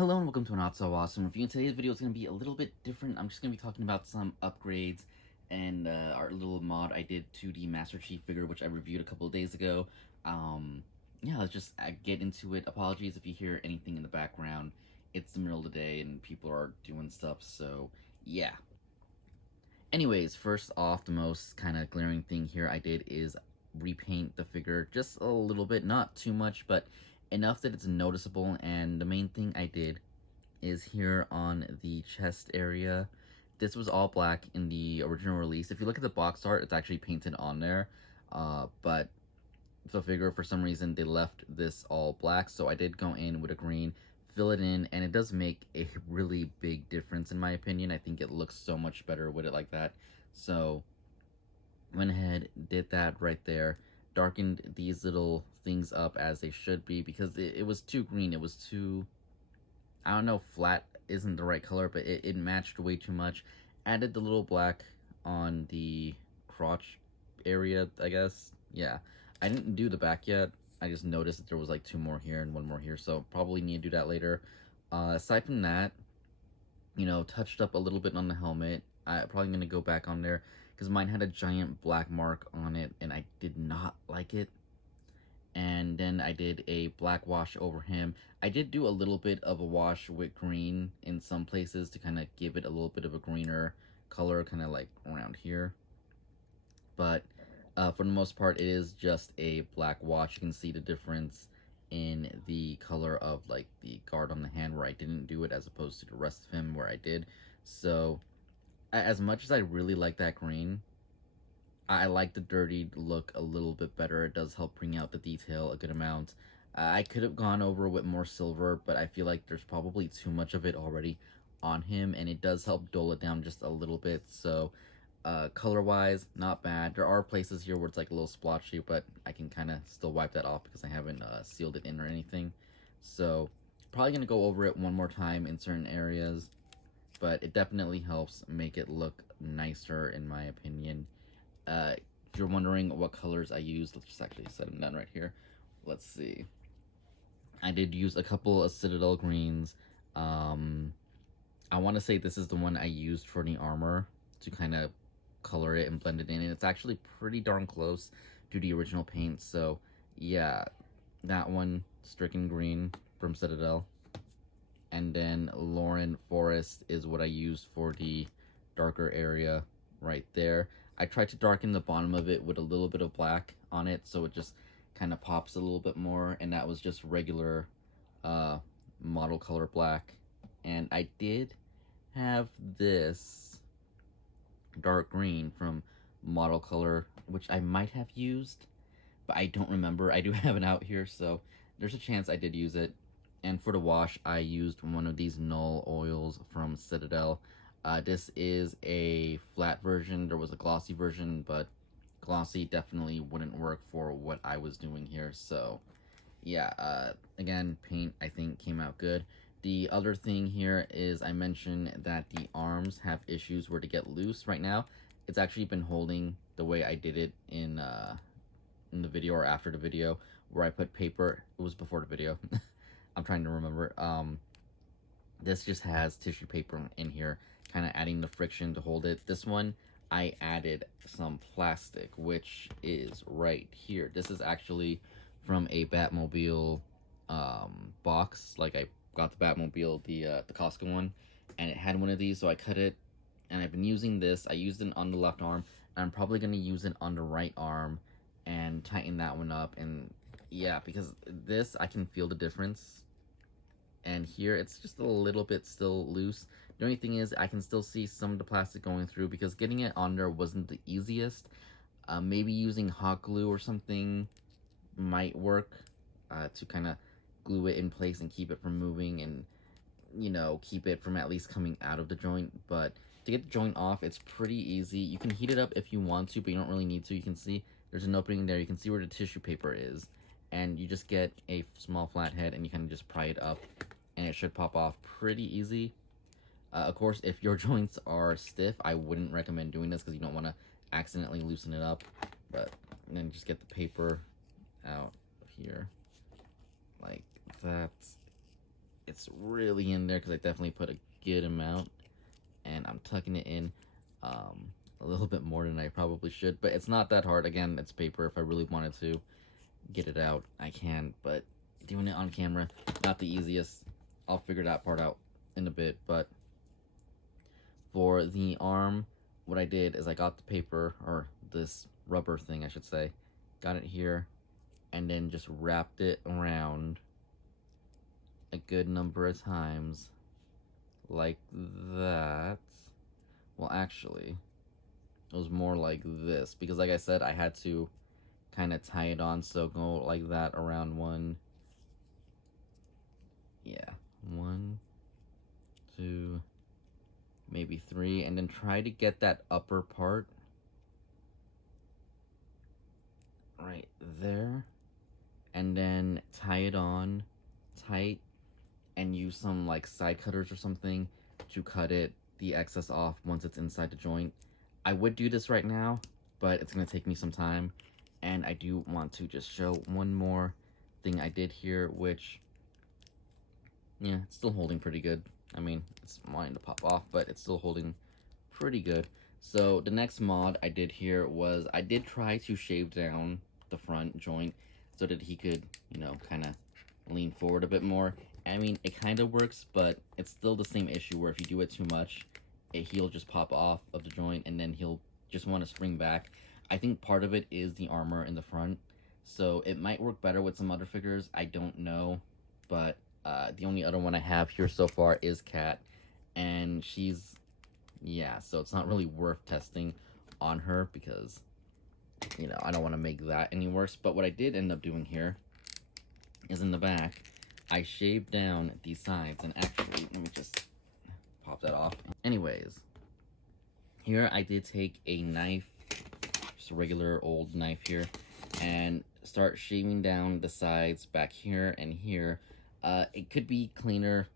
Hello and welcome to Not So Awesome Review. Today's video is going to be a little bit different. I'm just going to be talking about some upgrades and our little mod I did to the Master Chief figure, which I reviewed a couple of days ago. Yeah, let's just get into it. Apologies if you hear anything in the background. It's the middle of the day and people are doing stuff, so yeah. Anyways, first off, the most kind of glaring thing here I did is repaint the figure just a little bit, not too much, but enough that it's noticeable. And the main thing I did is here on the chest area. This was all black in the original release. If you look at the box art, it's actually painted on there, but the figure, for some reason, they left this all black, so I did go in with a green, fill it in, and it does make a really big difference in my opinion. I think it looks so much better with it like that. So went ahead, did that right there, darkened these little things up as they should be, because it was too green. It was too, I don't know, flat isn't the right color, but it matched way too much. Added the little black on the crotch area, I guess. Yeah, I didn't do the back yet. I just noticed that there was like two more here and one more here, so probably need to do that later. Aside from that, you know, touched up a little bit on the helmet. I'm probably gonna go back on there because mine had a giant black mark on it and I did not like it. And then I did a black wash over him. I did do a little bit of a wash with green in some places to kind of give it a little bit of a greener color, kind of like around here. But for the most part, it is just a black wash. You can see the difference in the color of like the guard on the hand where I didn't do it, as opposed to the rest of him where I did. So as much as I really like that green, I like the dirty look a little bit better. It does help bring out the detail a good amount. I could have gone over with more silver, but I feel like there's probably too much of it already on him, and it does help dull it down just a little bit. So color-wise, not bad. There are places here where it's like a little splotchy, but I can kind of still wipe that off because I haven't sealed it in or anything. So probably going to go over it one more time in certain areas, but it definitely helps make it look nicer in my opinion. If you're wondering what colors I used, let's just actually set them down right here. Let's see. I did use a couple of Citadel greens. I want to say this is the one I used for the armor to kind of color it and blend it in, and it's actually pretty darn close to the original paint. So yeah, that one, Stricken Green from Citadel. And then Lauren Forest is what I used for the darker area right there. I tried to darken the bottom of it with a little bit of black on it, so it just kind of pops a little bit more, and that was just regular model color black. And I did have this dark green from model color, which I might have used, but I don't remember. I do have it out here, so there's a chance I did use it. And for the wash, I used one of these Null oils from Citadel. This is a flat version. There was a glossy version, but glossy definitely wouldn't work for what I was doing here. So yeah, again, paint I think came out good. The other thing here is I mentioned that the arms have issues where to get loose right now. It's actually been holding the way I did it in the video or after the video, where I put paper. It was before the video. I'm trying to remember. This just has tissue paper in here, kind of adding the friction to hold it. This one, I added some plastic, which is right here. This is actually from a Batmobile box. Like, I got the Batmobile, the Costco one, and it had one of these, so I cut it, and I've been using this. I used it on the left arm, and I'm probably going to use it on the right arm and tighten that one up. And yeah, because this, I can feel the difference. And here, it's just a little bit still loose. The only thing is, I can still see some of the plastic going through, because getting it on there wasn't the easiest. Maybe using hot glue or something might work to kind of glue it in place and keep it from moving, and, you know, keep it from at least coming out of the joint. But to get the joint off, it's pretty easy. You can heat it up if you want to, but you don't really need to. You can see there's an opening there. You can see where the tissue paper is. And you just get a small flat head and you kind of just pry it up, and it should pop off pretty easy. Of course, if your joints are stiff, I wouldn't recommend doing this because you don't want to accidentally loosen it up. But then just get the paper out here like that, it's really in there because I definitely put a good amount, and I'm tucking it in a little bit more than I probably should, but it's not that hard. Again, it's paper. If I really wanted to get it out, I can, but doing it on camera, not the easiest. I'll figure that part out in a bit. But for the arm, what I did is I got the paper, or this rubber thing I should say, got it here, and then just wrapped it around a good number of times like that. Well, actually, it was more like this, because like I said, I had to kind of tie it on, so go like that around one, yeah, 1, 2, maybe 3, and then try to get that upper part right there, and then tie it on tight, and use some like side cutters or something to cut the excess off once it's inside the joint. I would do this right now, but it's gonna take me some time, and I do want to just show one more thing I did here, which, yeah, it's still holding pretty good. I mean, it's wanting to pop off, but it's still holding pretty good. So the next mod I did here was I did try to shave down the front joint so that he could, you know, kind of lean forward a bit more. I mean, it kind of works, but it's still the same issue where if you do it too much, he'll just pop off of the joint, and then he'll just want to spring back. I think part of it is the armor in the front, so it might work better with some other figures. I don't know, but the only other one I have here so far is Kat, and she's, yeah, so it's not really worth testing on her because, you know, I don't want to make that any worse. But what I did end up doing here is in the back, I shaved down these sides, and actually, let me just pop that off. Anyways, here I did take a knife, just a regular old knife here, and start shaving down the sides back here and here. It could be cleaner,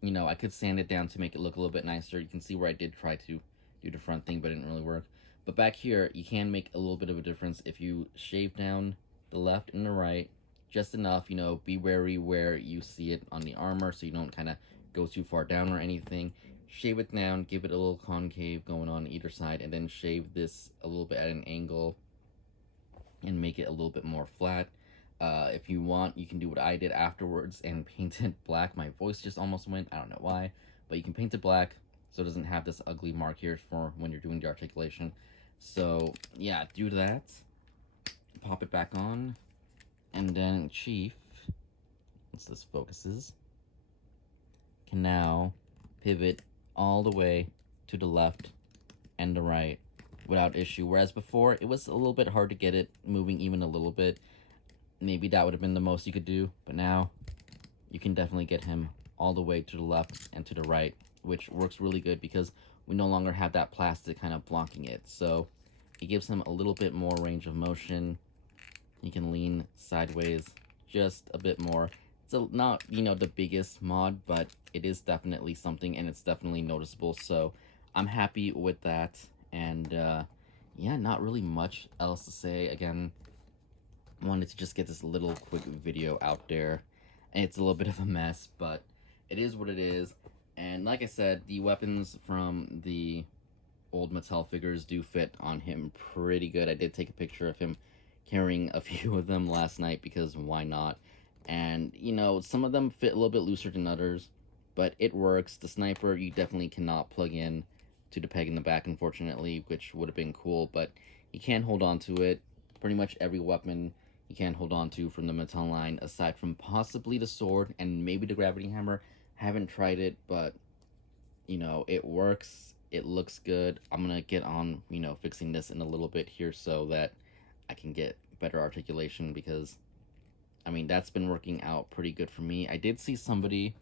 you know, I could sand it down to make it look a little bit nicer. You can see where I did try to do the front thing, but it didn't really work. But back here, you can make a little bit of a difference if you shave down the left and the right just enough. You know, be wary where you see it on the armor so you don't kind of go too far down or anything. Shave it down, give it a little concave going on either side, and then shave this a little bit at an angle and make it a little bit more flat. If you want, you can do what I did afterwards and paint it black. My voice just almost went, I don't know why, but you can paint it black so it doesn't have this ugly mark here for when you're doing the articulation. So yeah, do that, pop it back on, and then Chief, once this focuses, can now pivot all the way to the left and the right without issue, whereas before it was a little bit hard to get it moving even a little bit. Maybe that would have been the most you could do, but now you can definitely get him all the way to the left and to the right, which works really good because we no longer have that plastic kind of blocking it. So it gives him a little bit more range of motion. He can lean sideways just a bit more. It's not, you know, the biggest mod, but it is definitely something, and it's definitely noticeable. So I'm happy with that. And yeah, not really much else to say. Again, wanted to just get this little quick video out there, and it's a little bit of a mess, but it is what it is. And like I said, the weapons from the old Mattel figures do fit on him pretty good. I did take a picture of him carrying a few of them last night because why not? And you know, some of them fit a little bit looser than others, but it works. The sniper you definitely cannot plug in to the peg in the back, unfortunately, which would have been cool, but you can hold on to it. Pretty much every weapon you can hold on to from the Mattel line, aside from possibly the sword and maybe the gravity hammer. Haven't tried it, but you know, it works. It looks good. I'm gonna get on, you know, fixing this in a little bit here so that I can get better articulation, because I mean, that's been working out pretty good for me. I did see somebody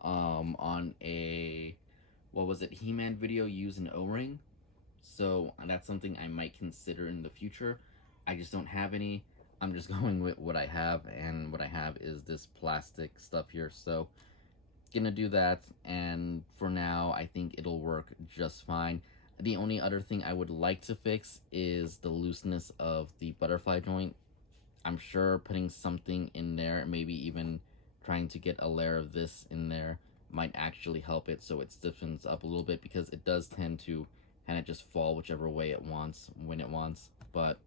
on a, what was it, He-Man video use an O-ring, so that's something I might consider in the future. I just don't have any. I'm just going with what I have, and what I have is this plastic stuff here, so gonna do that. And for now, I think it'll work just fine. The only other thing I would like to fix is the looseness of the butterfly joint. I'm sure putting something in there, maybe even trying to get a layer of this in there might actually help it so it stiffens up a little bit, because it does tend to kind of just fall whichever way it wants when it wants. But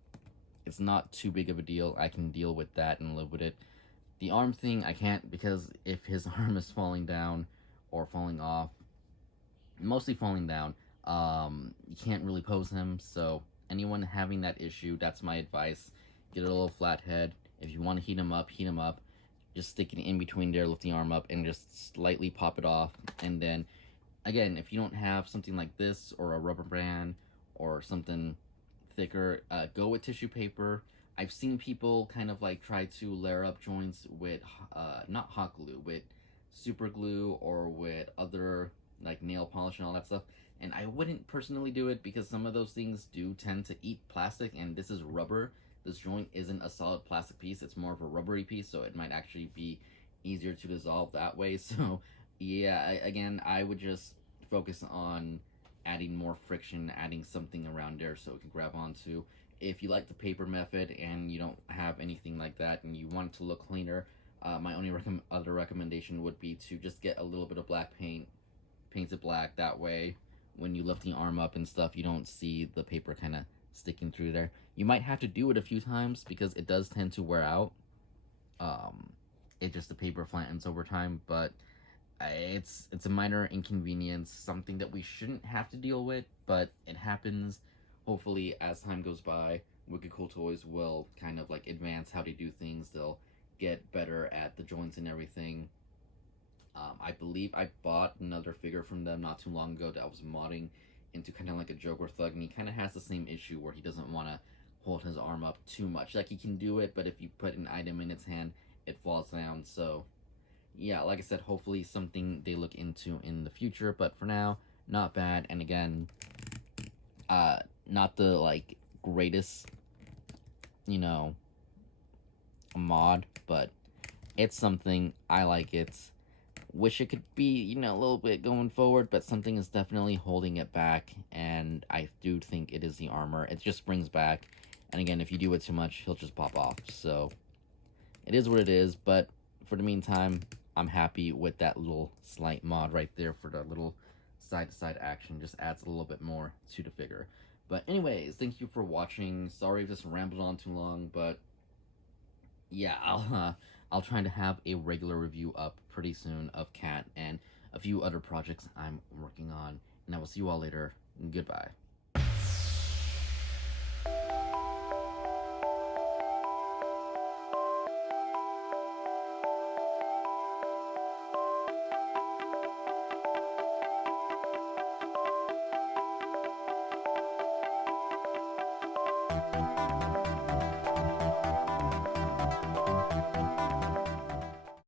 it's not too big of a deal. I can deal with that and live with it. The arm thing I can't, because if his arm is falling down or falling off, mostly falling down, you can't really pose him. So anyone having that issue, that's my advice. Get a little flat head. If you want to heat him up, heat him up. Just stick it in between there, lift the arm up, and just slightly pop it off. And then, again, if you don't have something like this, or a rubber band, or something thicker, go with tissue paper. I've seen people kind of like try to layer up joints with, not hot glue, with super glue, or with other, like, nail polish and all that stuff. And I wouldn't personally do it, because some of those things do tend to eat plastic, and this is rubber. This joint isn't a solid plastic piece, it's more of a rubbery piece, so it might actually be easier to dissolve that way. So yeah, again, I would just focus on adding more friction, adding something around there so it can grab onto. If you like the paper method and you don't have anything like that and you want it to look cleaner, my only other recommendation would be to just get a little bit of black paint, paint it black. That way when you lift the arm up and stuff, you don't see the paper kind of sticking through there. You might have to do it a few times because it does tend to wear out. The paper flattens over time, but it's a minor inconvenience, something that we shouldn't have to deal with, but it happens. Hopefully, as time goes by, Wicked Cool Toys will kind of like advance how they do things. They'll get better at the joints and everything. I believe I bought another figure from them not too long ago that I was modding into kind of like a Joker thug, and he kind of has the same issue where he doesn't want to hold his arm up too much. Like, he can do it, but if you put an item in its hand, it falls down. So yeah, like I said, hopefully something they look into in the future, but for now, not bad. And again, not the like greatest, mod, but it's something. I like it. Wish it could be, a little bit going forward, but something is definitely holding it back, and I do think it is the armor. It just springs back, and again, if you do it too much, he'll just pop off. So it is what it is, but for the meantime, I'm happy with that little slight mod right there for the little side-to-side action. Just adds a little bit more to the figure. But anyways, thank you for watching. Sorry if this rambled on too long, but yeah, I'll try to have a regular review up pretty soon of Cat and a few other projects I'm working on. And I will see you all later. Goodbye.